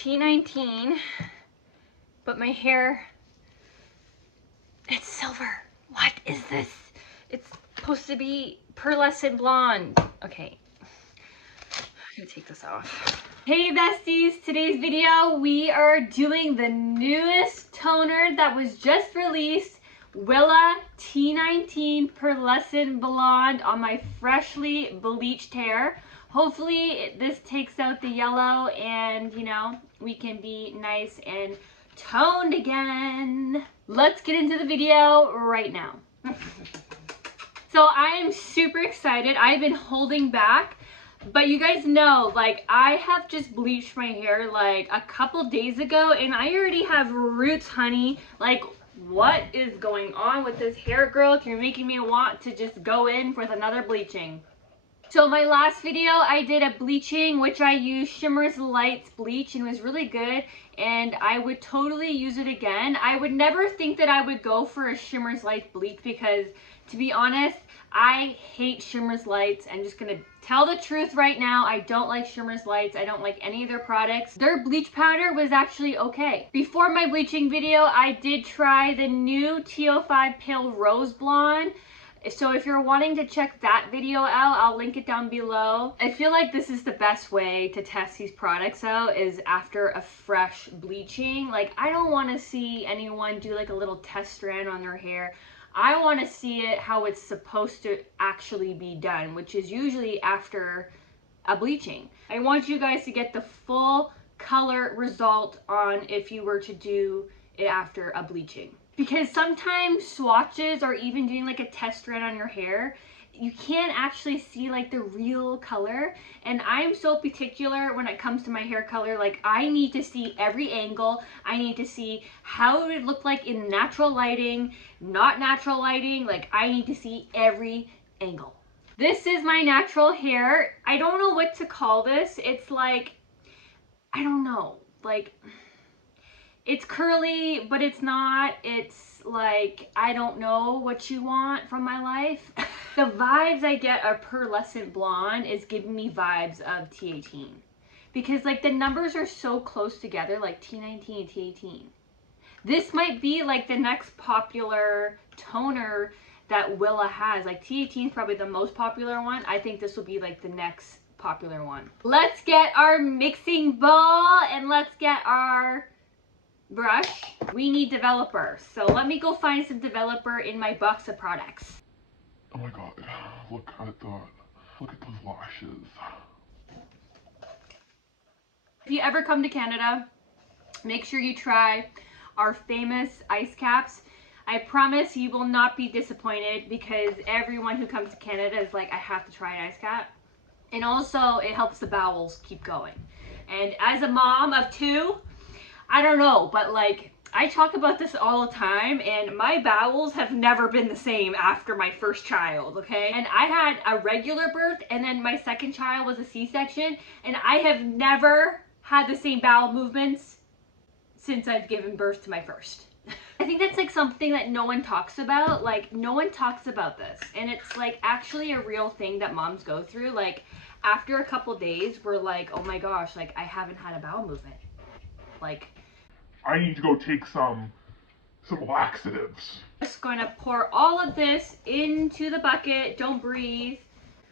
T19, but my hair, it's silver. What is this? It's supposed to be pearlescent blonde. Okay, I'm gonna take this off. Hey besties, today's video, we are doing the newest toner that was just released, Wella T19 Pearlescent Blonde on my freshly bleached hair. Hopefully this takes out the yellow and, you know, we can be nice and toned again. Let's get into the video right now. So I am super excited. I've been holding back, but you guys know, like, I have just bleached my hair like a couple days ago and I already have roots, honey. Like, what is going on with this hair growth? You're making me want to just go in with another bleaching. So my last video, I did a bleaching, which I used Shimmer's Lights bleach and it was really good. And I would totally use it again. I would never think that I would go for a Shimmer's Lights bleach because, to be honest, I hate Shimmer's Lights. I'm just gonna tell the truth right now. I don't like Shimmer's Lights. I don't like any of their products. Their bleach powder was actually okay. Before my bleaching video, I did try the new T05 Pale Rose Blonde. So if you're wanting to check that video out, I'll link it down below. I feel like this is the best way to test these products out, is after a fresh bleaching. Like, I don't want to see anyone do like a little test strand on their hair. I want to see it how it's supposed to actually be done, which is usually after a bleaching. I want you guys to get the full color result on if you were to do it after a bleaching. Because sometimes swatches or even doing like a test strand on your hair, you can't actually see like the real color. And I'm so particular when it comes to my hair color. Like, I need to see every angle. I need to see how it would look like in natural lighting, not natural lighting. Like, I need to see every angle. This is my natural hair. I don't know what to call this. It's like, I don't know, like, it's curly, but it's not. It's like, I don't know what you want from my life. The vibes I get of pearlescent blonde is giving me vibes of T18. Because like the numbers are so close together, like T19 and T18. This might be like the next popular toner that Wella has. Like T18 is probably the most popular one. I think this will be like the next popular one. Let's get our mixing bowl and let's get our brush. We need developer, so let me go find some developer in my box of products. Oh my god, look at those lashes. If you ever come to Canada, make sure you try our famous ice caps. I promise you will not be disappointed because everyone who comes to Canada is like, I have to try an ice cap. And also it helps the bowels keep going. And as a mom of two, I don't know, but like, I talk about this all the time and my bowels have never been the same after my first child, okay? And I had a regular birth and then my second child was a C-section and I have never had the same bowel movements since I've given birth to my first. I think that's like something that no one talks about. Like, no one talks about this. And it's like actually a real thing that moms go through. Like, after a couple days, we're like, oh my gosh, like I haven't had a bowel movement. Like, I need to go take some laxatives. Just going to pour all of this into the bucket. Don't breathe.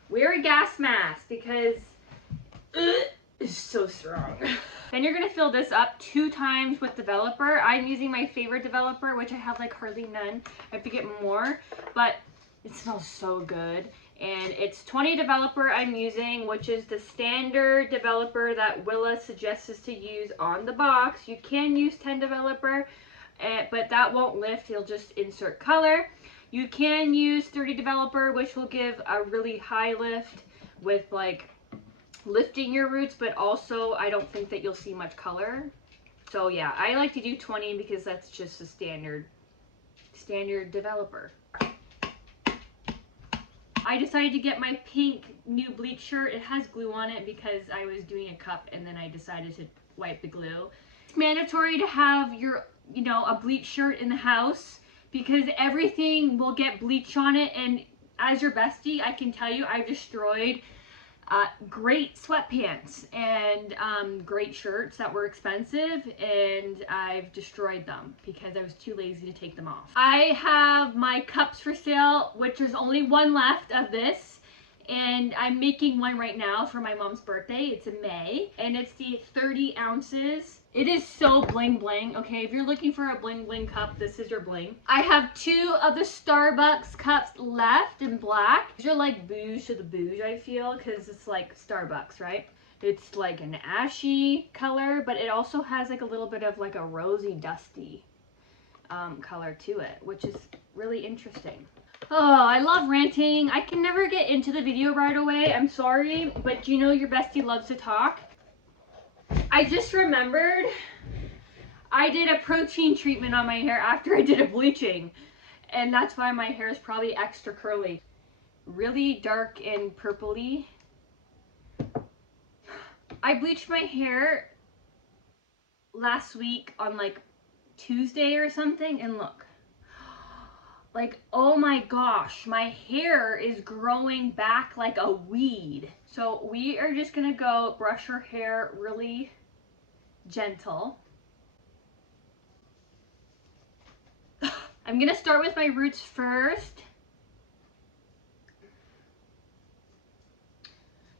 Wear a gas mask because it's so strong. Then you're going to fill this up 2 times with developer. I'm using my favorite developer, which I have like hardly none. I have to get more, but it smells so good. And it's 20 developer I'm using, which is the standard developer that Wella suggests us to use on the box. You can use 10 developer, but that won't lift. It'll just insert color. You can use 30 developer, which will give a really high lift with like lifting your roots, but also I don't think that you'll see much color. So yeah, I like to do 20 because that's just a standard developer. I decided to get my pink new bleach shirt. It has glue on it because I was doing a cup and then I decided to wipe the glue. It's mandatory to have your, you know, a bleach shirt in the house because everything will get bleach on it. And as your bestie, I can tell you I've destroyed great sweatpants and great shirts that were expensive, and I've destroyed them because I was too lazy to take them off. I have my cups for sale, which there's only one left of this, and I'm making one right now for my mom's birthday. It's in May, and it's the 30 ounces. It is so bling bling. Okay, if you're looking for a bling bling cup, this is your bling. I have 2 of the Starbucks cups left in black. These are like bouge to the bouge, I feel, because it's like Starbucks, right? It's like an ashy color, but it also has like a little bit of like a rosy dusty color to it, which is really interesting. Oh, I love ranting. I can never get into the video right away. I'm sorry, but you know your bestie loves to talk. I just remembered I did a protein treatment on my hair after I did a bleaching, and that's why my hair is probably extra curly. Really dark and purpley. I bleached my hair last week on like Tuesday or something, and look. Like, oh my gosh, my hair is growing back like a weed. So we are just gonna go brush her hair really gentle. I'm gonna start with my roots first.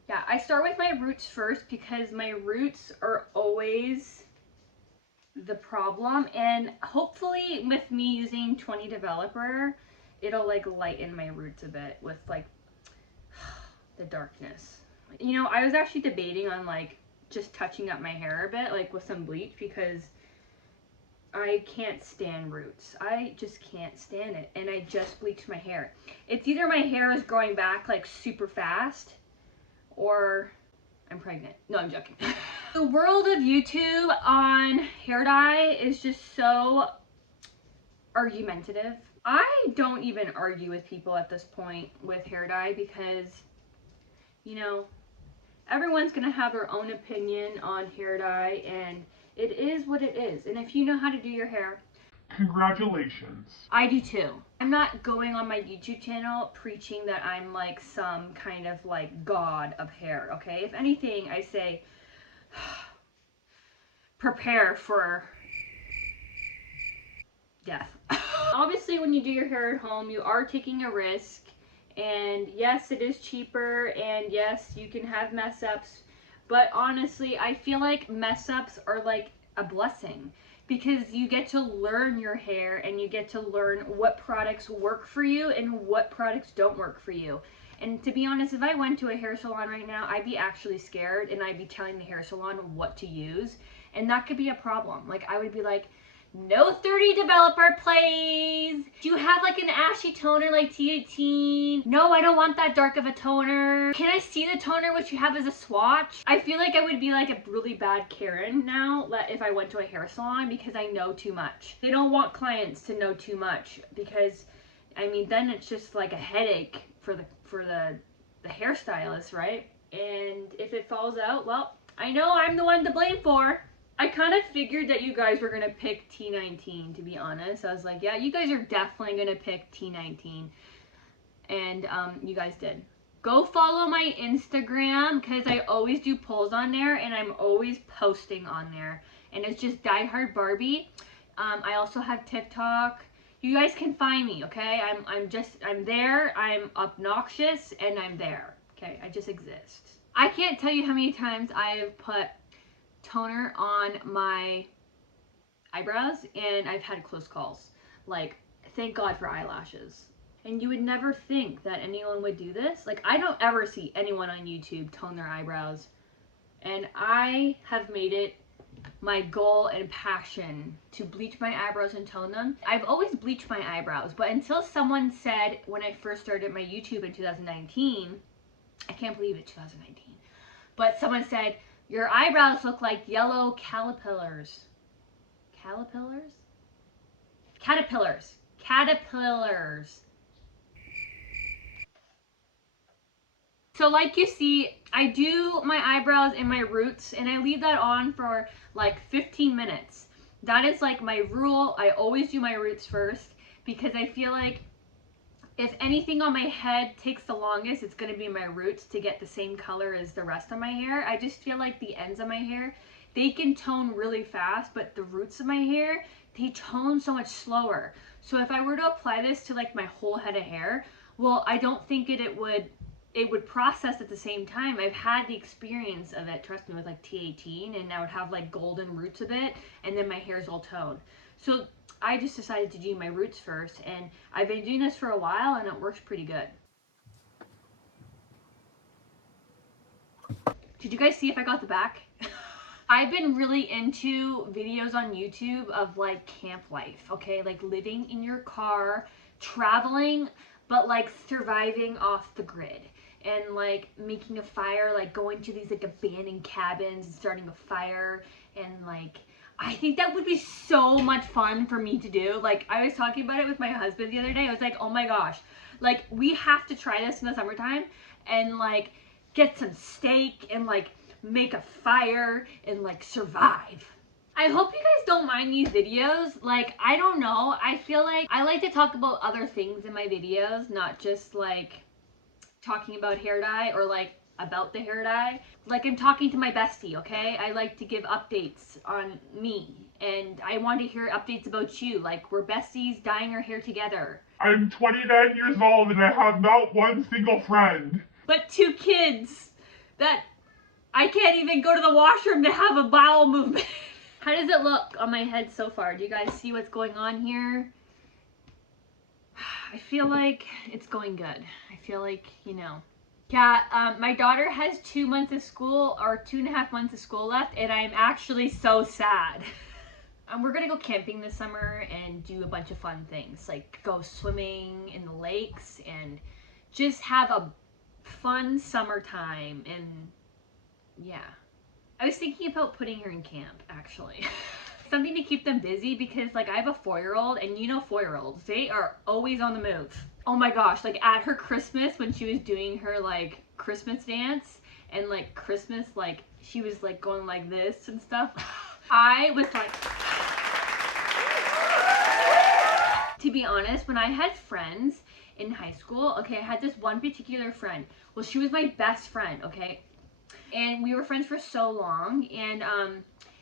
Yeah, I start with my roots first because my roots are always the problem, and hopefully with me using 20 Developer, it'll like lighten my roots a bit with like the darkness. You know, I was actually debating on like just touching up my hair a bit, like with some bleach, because I can't stand roots. I just can't stand it, and I just bleached my hair. It's either my hair is growing back like super fast, or I'm pregnant. No, I'm joking. The world of YouTube on hair dye is just so argumentative. I don't even argue with people at this point with hair dye because, you know, everyone's gonna have their own opinion on hair dye, and it is what it is. And if you know how to do your hair, Congratulations. I do too. I'm not going on my YouTube channel preaching that I'm like some kind of like god of hair, okay? If anything, I say prepare for death. Obviously, when you do your hair at home, you are taking a risk, and yes, it is cheaper, and yes, you can have mess ups, but honestly, I feel like mess ups are like a blessing, because you get to learn your hair and you get to learn what products work for you and what products don't work for you. And to be honest, if I went to a hair salon right now, I'd be actually scared, and I'd be telling the hair salon what to use, and that could be a problem. Like, I would be like, no 30 Developer, please. Do you have like an ashy toner like T18? No, I don't want that dark of a toner. Can I see the toner which you have as a swatch? I feel like I would be like a really bad Karen now if I went to a hair salon, because I know too much. They don't want clients to know too much, because I mean, then it's just like a headache for the hairstylist, right? And if it falls out, well, I know I'm the one to blame for. I kind of figured that you guys were going to pick T19, to be honest. I was like, yeah, you guys are definitely going to pick T19. And you guys did. Go follow my Instagram, because I always do polls on there, and I'm always posting on there. And it's just DieHardBarbiie. I also have TikTok. You guys can find me, okay? I'm there, I'm obnoxious, and I'm there. Okay, I just exist. I can't tell you how many times I've put toner on my eyebrows and I've had close calls. Like, thank God for eyelashes. And you would never think that anyone would do this. Like, I don't ever see anyone on YouTube tone their eyebrows, and I have made it my goal and passion to bleach my eyebrows and tone them. I've always bleached my eyebrows, but until someone said, when I first started my YouTube in 2019, I can't believe it's 2019, but someone said, your eyebrows look like yellow caterpillars. Caterpillars? Caterpillars. Caterpillars. So like you see, I do my eyebrows and my roots, and I leave that on for like 15 minutes. That is like my rule. I always do my roots first, because I feel like If anything on my head takes the longest, it's going to be my roots to get the same color as the rest of my hair. I just feel like the ends of my hair, they can tone really fast, but the roots of my hair, they tone so much slower. So if I were to apply this to like my whole head of hair, well, I don't think it would process at the same time. I've had the experience of it, trust me, with like T18, and I would have like golden roots of it, and then my hair's all toned. So I just decided to do my roots first, and I've been doing this for a while, and it works pretty good. Did you guys see if I got the back? I've been really into videos on YouTube of like camp life, okay? Like living in your car, traveling, but like surviving off the grid. And like making a fire, like going to these like abandoned cabins and starting a fire, and like I think that would be so much fun for me to do. Like I was talking about it with my husband the other day. I was like, oh my gosh, like we have to try this in the summertime and like get some steak and like make a fire and like survive. I hope you guys don't mind these videos. Like, I don't know. I feel like I like to talk about other things in my videos, not just like talking about hair dye or like about the hair dye. Like I'm talking to my bestie, okay? I like to give updates on me, and I want to hear updates about you. Like we're besties dyeing our hair together. I'm 29 years old and I have not one single friend. But 2 kids that I can't even go to the washroom to have a bowel movement. How does it look on my head so far? Do you guys see what's going on here? I feel like it's going good. I feel like, you know. Yeah, my daughter has 2 months of school, or 2.5 months of school left, and I'm actually so sad. We're gonna go camping this summer and do a bunch of fun things, like go swimming in the lakes and just have a fun summertime. And yeah, I was thinking about putting her in camp, actually. Something to keep them busy, because like I have a 4-year-old, and you know 4-year-olds, they are always on the move. Oh my gosh, like at her Christmas, when she was doing her like Christmas dance and like Christmas, like she was like going like this and stuff. I was like, to be honest, when I had friends in high school, okay, I had this one particular friend. Well, she was my best friend, okay? And we were friends for so long, and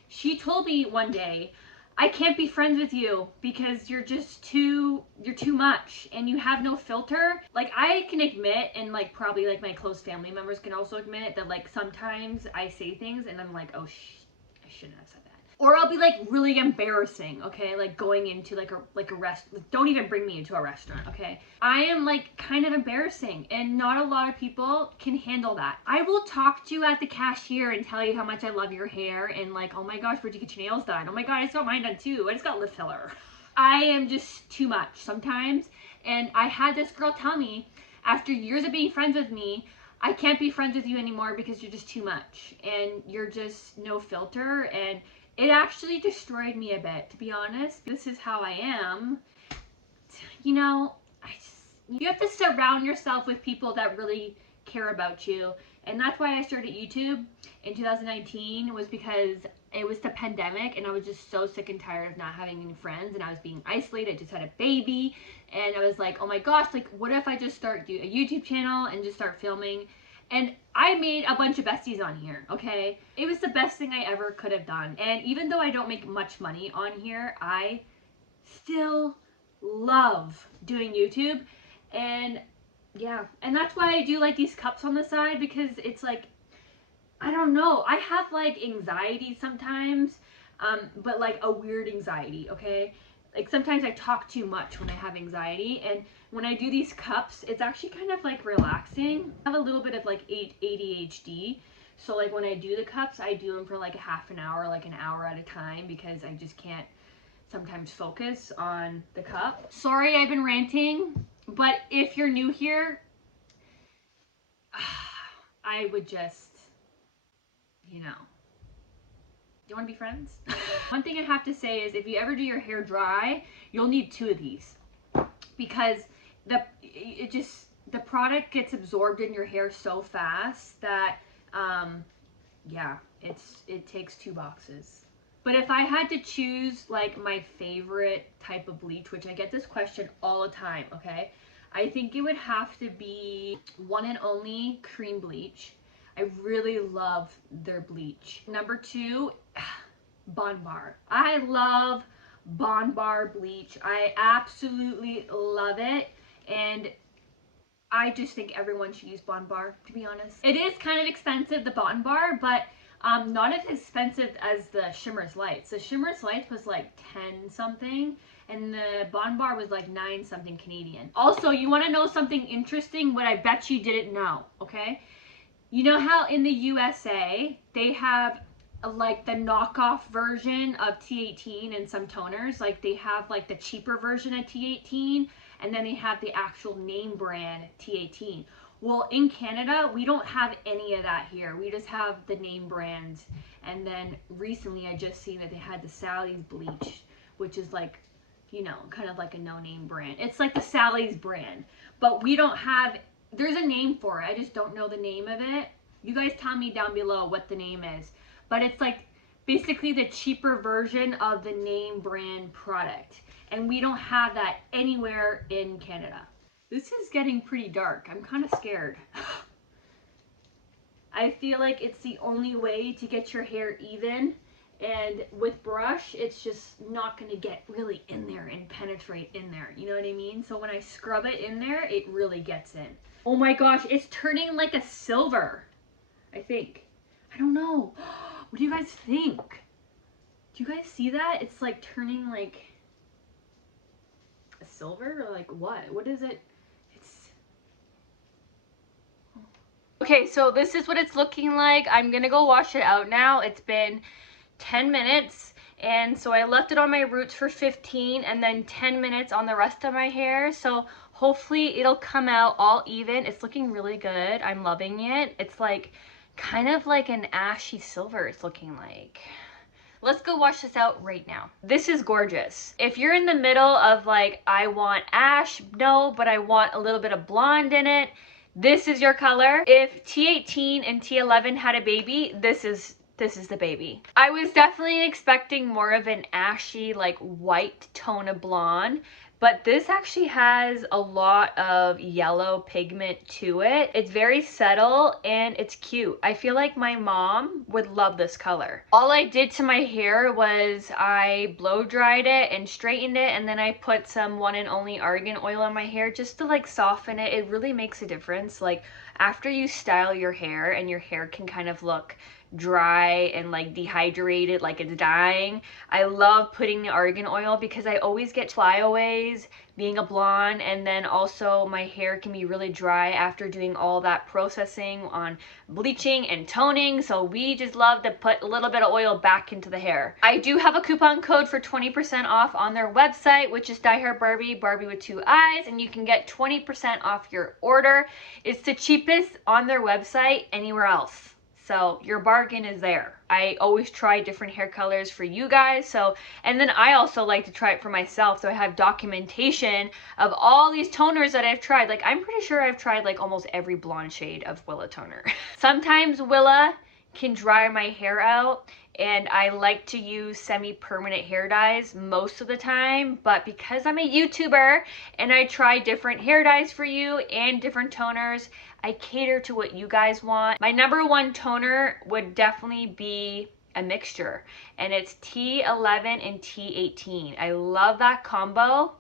she told me one day, I can't be friends with you because you're too much and you have no filter. Like I can admit, and like probably like my close family members can also admit that like sometimes I say things and I'm like, oh I shouldn't have said that. Or I'll be like really embarrassing, okay? Like going into like a restaurant. Don't even bring me into a restaurant, okay? I am like kind of embarrassing, and not a lot of people can handle that. I will talk to you at the cashier and tell you how much I love your hair, and like, oh my gosh, where'd you get your nails done? Oh my god, I just got mine done too. I just got lip filler. I am just too much sometimes, and I had this girl tell me after years of being friends with me, I can't be friends with you anymore because you're just too much and you're just no filter. And it actually destroyed me a bit, to be honest. This is how I am. You know, you have to surround yourself with people that really care about you. And that's why I started YouTube in 2019, was because it was the pandemic and I was just so sick and tired of not having any friends, and I was being isolated. I just had a baby, and I was like, oh my gosh, like what if I just start a YouTube channel and just start filming? And I made a bunch of besties on here, okay? It was the best thing I ever could have done. And even though I don't make much money on here, I still love doing YouTube. And yeah, and that's why I do like these cups on the side, because it's like, I don't know, I have like anxiety sometimes, but like a weird anxiety, okay? Like sometimes I talk too much when I have anxiety, and when I do these cups, it's actually kind of like relaxing. I have a little bit of like ADHD, so like when I do the cups, I do them for like a half an hour, like an hour at a time, because I just can't sometimes focus on the cup. Sorry, I've been ranting, but if you're new here, I would just, you know, do you want to be friends? One thing I have to say is, if you ever do your hair dry, you'll need 2 of these, because the product gets absorbed in your hair so fast that yeah, it takes 2 boxes. But if I had to choose like my favorite type of bleach, which I get this question all the time, okay? I think it would have to be One and Only Cream Bleach. I really love their bleach. Number 2, Bon Bar. I love Bon Bar bleach. I absolutely love it, and I just think everyone should use Bon Bar, to be honest. It is kind of expensive, the Bon Bar, but not as expensive as the Shimmer's Lights. The Shimmer's Lights was like 10 something, and the Bon Bar was like 9 something Canadian. Also, you want to know something interesting, what I bet you didn't know, okay? You know how in the USA, they have like the knockoff version of T18 and some toners? Like they have like the cheaper version of T18, and then they have the actual name brand T18. Well, in Canada, we don't have any of that here. We just have the name brands. And then recently I just seen that they had the Sally's Bleach, which is like, you know, kind of like a no-name brand. It's like the Sally's brand, but we don't have, there's a name for it. I just don't know the name of it. You guys tell me down below what the name is. But it's like basically the cheaper version of the name brand product. And we don't have that anywhere in Canada. This is getting pretty dark. I'm kind of scared. I feel like it's the only way to get your hair even. And with brush, it's just not going to get really in there and penetrate in there. You know what I mean? So when I scrub it in there, it really gets in. Oh my gosh, it's turning like a silver, I think. I don't know. What do you guys think? Do you guys see that? It's like turning like a silver or like what? What is it? Okay, so this is what it's looking like. I'm gonna go wash it out now. It's been 10 minutes, and so I left it on my roots for 15 and then 10 minutes on the rest of my hair. So hopefully it'll come out all even. It's looking really good. I'm loving it. It's like kind of like an ashy silver, it's looking like. Let's go wash this out right now. This is gorgeous. If you're in the middle of like, I want ash, no, but I want a little bit of blonde in it, this is your color. If T18 and T11 had a baby, this is the baby. I was definitely expecting more of an ashy, like white tone of blonde, but this actually has a lot of yellow pigment to it. It's very subtle and it's cute. I feel like my mom would love this color. All I did to my hair was I blow dried it and straightened it, and then I put some One and Only argan oil on my hair just to like soften it. It really makes a difference. Like after you style your hair and your hair can kind of look dry and like dehydrated, like it's dying, I love putting the argan oil because I always get flyaways being a blonde, and then also my hair can be really dry after doing all that processing on bleaching and toning. So we just love to put a little bit of oil back into the hair. I do have a coupon code for 20% off on their website, which is DieHardBarbiie, Barbie with 2 eyes, and you can get 20% off your order. It's the cheapest on their website anywhere else. So your bargain is there. I always try different hair colors for you guys. So, and then I also like to try it for myself. So I have documentation of all these toners that I've tried. Like I'm pretty sure I've tried like almost every blonde shade of Wella Toner. Sometimes Wella can dry my hair out, and I like to use semi-permanent hair dyes most of the time, but because I'm a YouTuber and I try different hair dyes for you and different toners, I cater to what you guys want. My #1 toner would definitely be a mixture, and it's T11 and T18. I love that combo.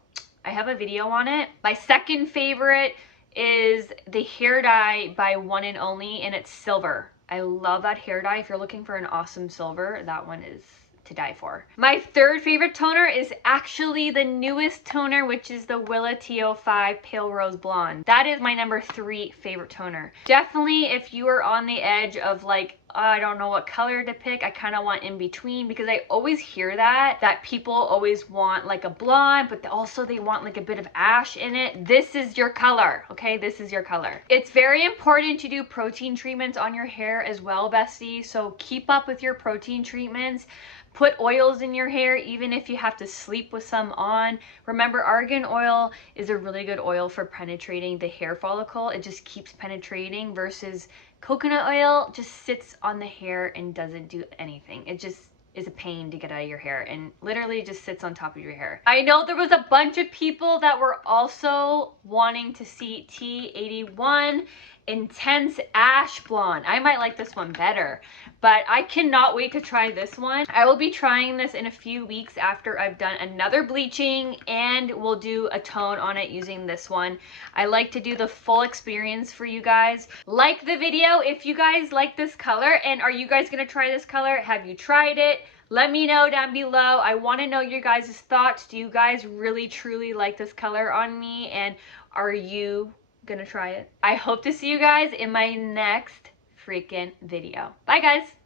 I have a video on it. My second favorite is the hair dye by One and Only, and it's silver. I love that hair dye. If you're looking for an awesome silver, that one is to die for. My third favorite toner is actually the newest toner, which is the Wella T05 Pale Rose Blonde. That is my #3 favorite toner. Definitely if you are on the edge of like, I don't know what color to pick, I kind of want in between, because I always hear that people always want like a blonde, but also they want like a bit of ash in it. This is your color, okay? This is your color. It's very important to do protein treatments on your hair as well, bestie, so keep up with your protein treatments. Put oils in your hair, even if you have to sleep with some on. Remember, argan oil is a really good oil for penetrating the hair follicle. It just keeps penetrating, versus coconut oil just sits on the hair and doesn't do anything. It is a pain to get out of your hair and literally just sits on top of your hair. I know there was a bunch of people that were also wanting to see T81 Intense Ash Blonde. I might like this one better, but I cannot wait to try this one. I will be trying this in a few weeks after I've done another bleaching, and we'll do a tone on it using this one. I like to do the full experience for you guys. Like the video if you guys like this color, and are you guys gonna try this color? Have you tried it? Let me know down below. I want to know your guys' thoughts. Do you guys really truly like this color on me, and are you gonna try it? I hope to see you guys in my next freaking video. Bye guys.